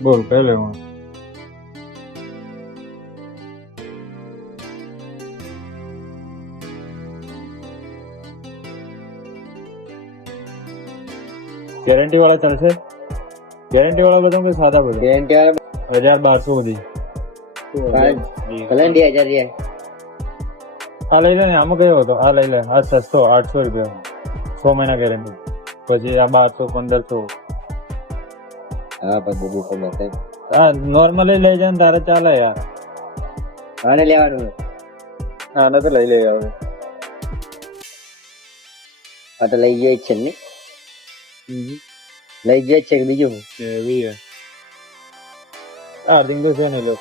બોલ કઈ લેવું ગેરંટી વાળા ચાલશે ગેરંટી વાળા બધા કે સાદા બધા ગેરંટી વાળા 1200 સુધી ભલે 2000 આ લઈ લે ને આમાં કયો હતો આ લઈ લે આ સસ્તો 800 રૂપિયા 6 મહિના ગેરંટી પછી આ 1200 1500 હા પણ બહુ ખબર છે હા નોર્મલી લઈ જાય ને તારે ચાલે યાર આને લેવાનું આને તો લઈ લે હવે આ તો લઈ જાય છે ને લઈ જાય છે કે બીજું એવી હે આ રિંગ તો છે ને લો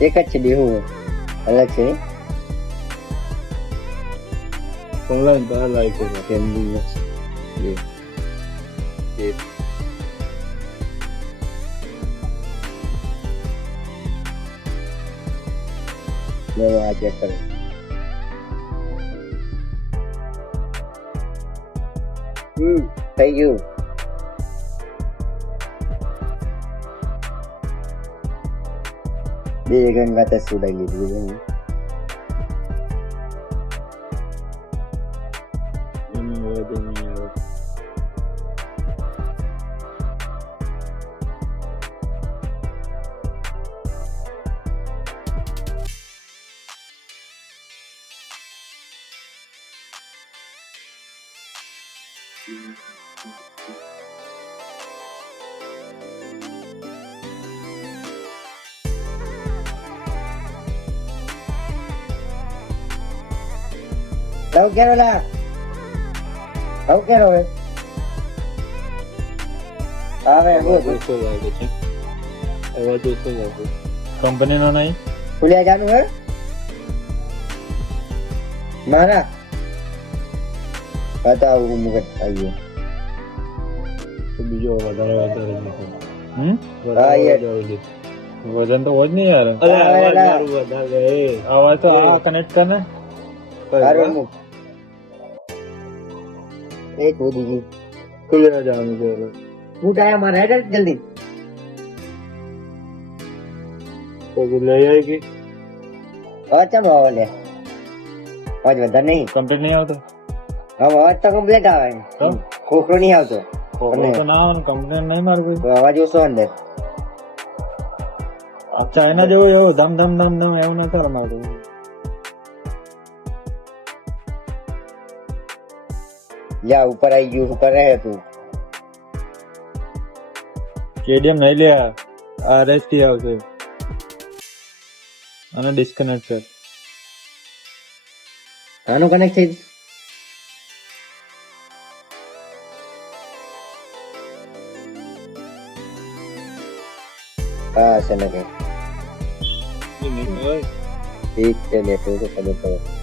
એક જ છે બેહુ અલગ છે ઓનલાઈન તો લાઈક કરો ફેમિલી લેવા આ ચેક કરો થઈ ગયું બે ગંગા તો સુડાઈ લીધું Đâu kia rồi là đâu kia rồi về vừa company નો નહીં ખુલ્યા જાનું હે મારા બતાવ હું મુકત આવ્યો બીજો વધારે હા યાર વજન તો હોય જ નહીં યાર આવાજ તો આ કનેક્ટ કર ને સારું મુક એક હો દીજી ખુલ્યા જવાનું છે બૂટ આયા મારા હેડ જલ્દી પછી લઈ આવી ગઈ ચાલો આવો લે અવાજ વધારે નહીં કમ્પ્લીટ નહીં આવતો હવે અવાજ તો કમ્પ્લીટ આવે તો ખોખરો નહીં આવતો તો ના આવે કમ્પ્લેન નહીં મારું તો અવાજ ઓછો અંદર ચાઇના જેવું એવું ધમ ધમ ધમ ધમ એવું ના કરે મારું જા ઉપર આવી ગયું ઉપર રહે તું કેડીએમ નહીં લે આરએસટી આવશે અને ડિસ્કનેક્ટ કર આનું કનેક્ટ થઈ હા છે ને કે ઠીક છે ને તો ખબર પડે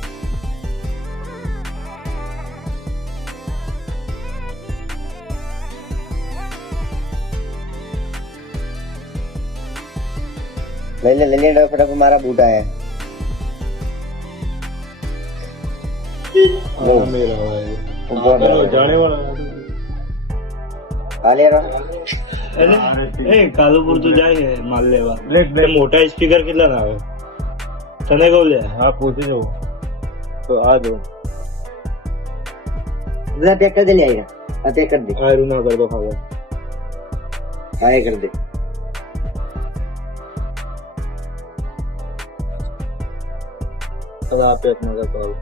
ले ले फटाफट मारा बूट आया જાણે વાળા हाले रो એ કાલુપુર તો જાય છે માલ લેવા મોટા સ્પીકર કેટલા ના આવે તને કહું લે હા પૂછી જવું તો આ જો जरा पैक कर दे ले आएगा पैक कर दे આયરું ના કરતો ખબર आए कर दे હવે આપે એક નજર કરો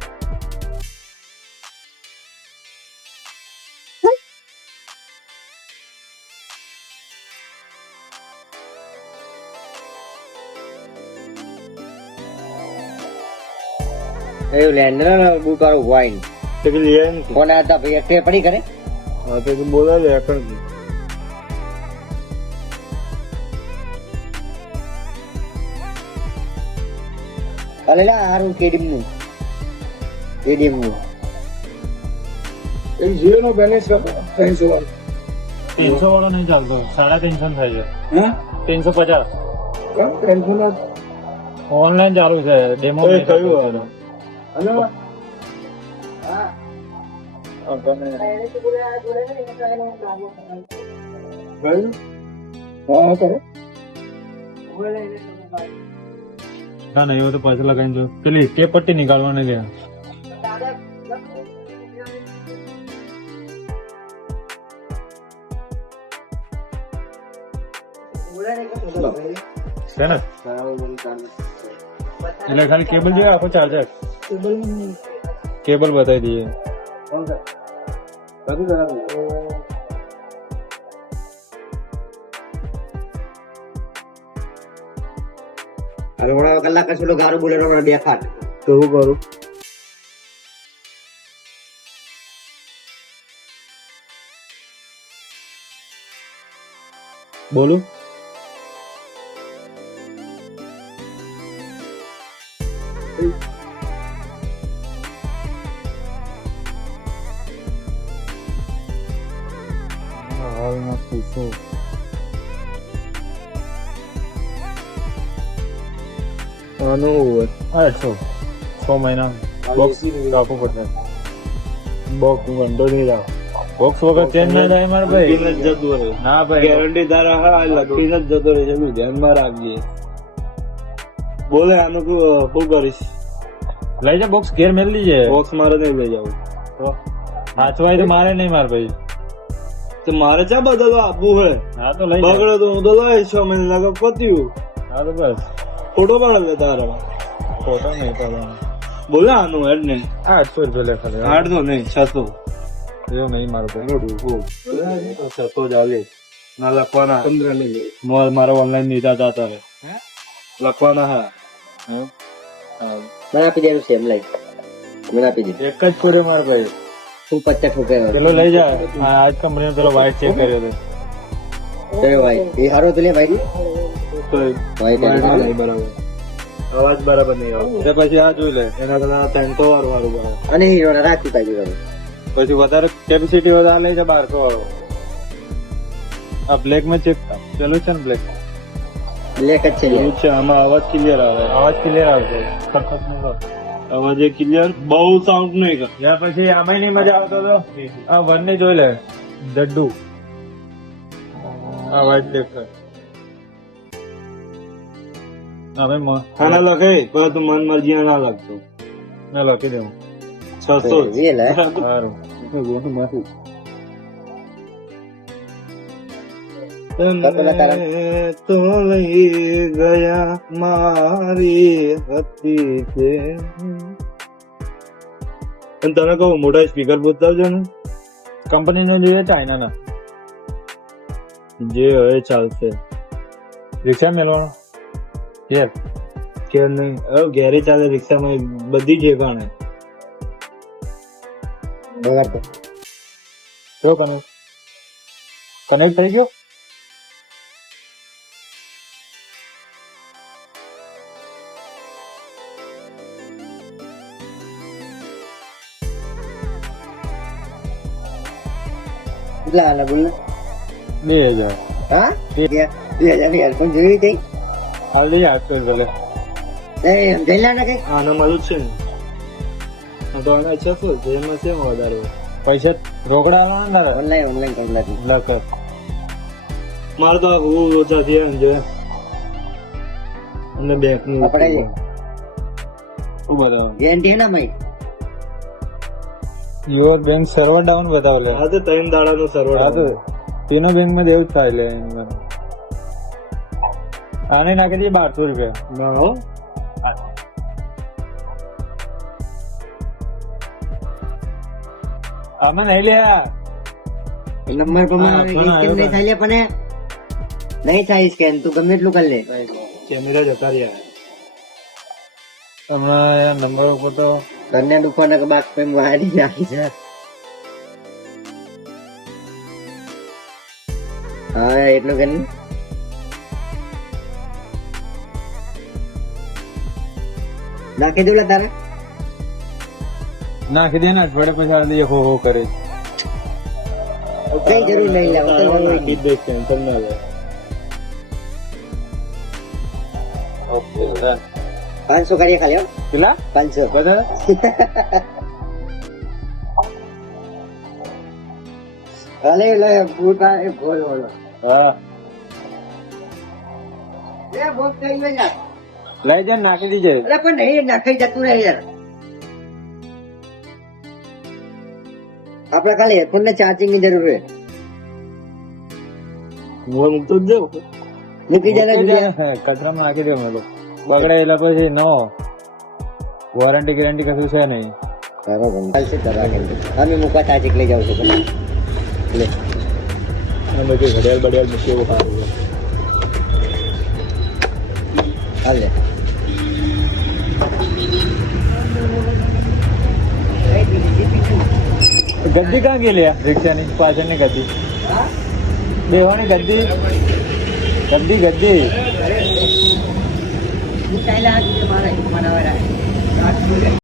ए लैंडर बूट और वाइन તે કે લઈ આવી कौन आया था भैया टे पड़ी करे હા તો બોલા લે એકણ अरे ला हारू केडीएम નું એક જીરો નો બેલેન્સ 300 વાળો 300 વાળો નહીં ચાલતો 350 થાય છે 350 ઓનલાઈન ચાલુ છે ડેમો કયું હલો હા ના ના, એવું તો પાછળ લગાવીને જો પેલી તે પટ્ટી નીકાળવાને ગયા. છે ને એટલે ખાલી કેબલ જોઈએ આખો ચાર્જર કેબલ બતાવી દઈએ. અડધો કલાક પછી તો ગારું બોલેરો મને દેખાડ તો શું કરું? બોલું આનું 800 6 મહિના બોક્સ આપવું પડશે. બોક્સ ઘંટો નહીં રાખ. બોક્સ વગર ચેન્જ ના થાય મારે ભાઈ. લખીને જ જતું રહે. ના ભાઈ, ગેરંટી તારા હા લખીને જ જતો રહે છે. તું ધ્યાનમાં રાખજે. બોલે આનું શું કરીશ? લઈ જા બોક્સ ઘેર મેળ લીજે. બોક્સ મારે નહીં લઈ જવું. સાચવાય તો મારે નહીં માર ભાઈ. તો મારે ચા બદલવા આપવું હે? હા તો લઈ જા. બગડે તો હું તો લઈશ 6 મહિના લગા પત્યું. હા તો બસ ફોટો પાડ લે તારા. ફોટો નહીં કરવાનો. બોલે આનું હેડ ને 800 રૂપિયા લે ખાલી. 800 નહીં 600. એવું નહીં મારે ભાઈ. 600 ચાલે. ના લખવાના 15 લઈ મોલ મારો ઓનલાઈન નીતા જતા રહે. લખવાના હા. મને આપી દેવું છે એમ લઈ મને આપી દીધું એક જ છોડે મારે ભાઈ. તું 50 ઠોકે પેલો લઈ જા. આજ કંપનીનો પેલો વાઇટ ચેક કર્યો હતો. કયો ભાઈ એ હારો તો લે ભાઈ ભાઈ નહીં બરાબર. અવાજ બરાબર નહીં આવે. એટલે પછી આ જોઈ લે. એના કરતા 300 વાળું બરાબર. અને હીરો રાખી પાછી તમે પછી વધારે કેપેસિટી વધારે લઈ જા 1200 વાળો. આ બ્લેક માં ચેક પેલું છે ને બ્લેક. બ્લેક જ છે લે. એવું છે આમાં અવાજ ક્લિયર આવે. અવાજ ક્લિયર આવશે. ખટખટ નહીં આવતો. અવાજ એ ક્લિયર બહુ સાઉન્ડ નહીં કર. યા પછી આમાં નહીં મજા આવતો તો આ વન ને જોઈ લે. જડ્ડુ આ વાઇટ દેખાય. હવે આના લખે પરંતુ મન મરજી ના લાગતો. મેં લખી દઉં 600 એ લે સારું. તને તો લઈ ગયા મારી હતી તે. અને તને કહું મોટા સ્પીકર બતાવજો ને. કંપની નો જોઈએ ચાઇના ના. જે હોય ચાલશે. રિક્ષા મેળવાનો ઘેર કે નહીં હવે ઘેરે ચાલે રિક્ષામાં બધી જે કાણે. બરાબર કયો કનેક્ટ થઈ ગયો. કેટલા આલા બોલ 2000 હા 2000 ની હેડફોન જોઈ કઈ હાલ લઈ આપતો ભલે. એ ગયેલા ના કઈ આના મારું જ છે ને. આ તો આના 600 છે એમાં છે વધારે. પૈસા રોકડા આલવાના તારે. ઓનલાઈન કરેલા લખ મારે તો હું ઓછા થયા ને જો. અને બેંક નું આપણે જે શું બતાવો. ગેરંટી હે ના ભાઈ યોર બેંક સર્વર ડાઉન બતાવો લે. હા તો 3 દાડાનું સર્વર. હા તો તેનો બેંક માં એવું જ થાય લે. આને નાખી દઈએ 1200 રૂપિયા. ના હો આમાં નહીં લે. નંબર પર હા, સ્કેન નહીં થાય લે પણ નહીં થાય સ્કેન તું ગમે એટલું કરી લે કેમેરા જતા રહ્યા. હમણાં નંબર ઉપર તો ઘરના દુકાન કે બાદ પે મારી નાખી છે હા એટલું કે નાખી દઉં લે તારે નાખી દે ને અઠવાડિયે પછી આ દે હો હો કરે. કઈ જરૂર નહીં લે નાખી દે ટેન્શન ના લે. ઓકે 500 કરીએ ખાલી હો. પેલા 500 બધા ભલે લે બૂટા એ ભોલ બોલો હા એ બોલ થઈ ગયો યાર. લઈ જા નાખી દીજે. અરે પણ નહીં નાખાઈ જતું રહે યાર. આપણે ખાલી હેડફોન ને ચાર્જિંગ ની જરૂર છે. મોર મૂકતો જ જાવ મૂકી જાય ને કચરામાં નાખી દે મેલો બગડે એટલે પછી નો વોરંટી ગેરંટી કશું છે નહીં. બરોબર ચાલશે કરવા કે અમે મૂકવા ચાર્જિંગ લઈ જાઉં છું લે અને બધું ઘડિયાળ બડિયાળ મૂકી એવું સારું છે. હાલે ગદ્દી ક્યાં ગયેલી આ રિક્ષાની પાછળની ગદ્દી બેવાની ગદ્દી ગદ્દી ગદ્દી ચાલ્યા મારા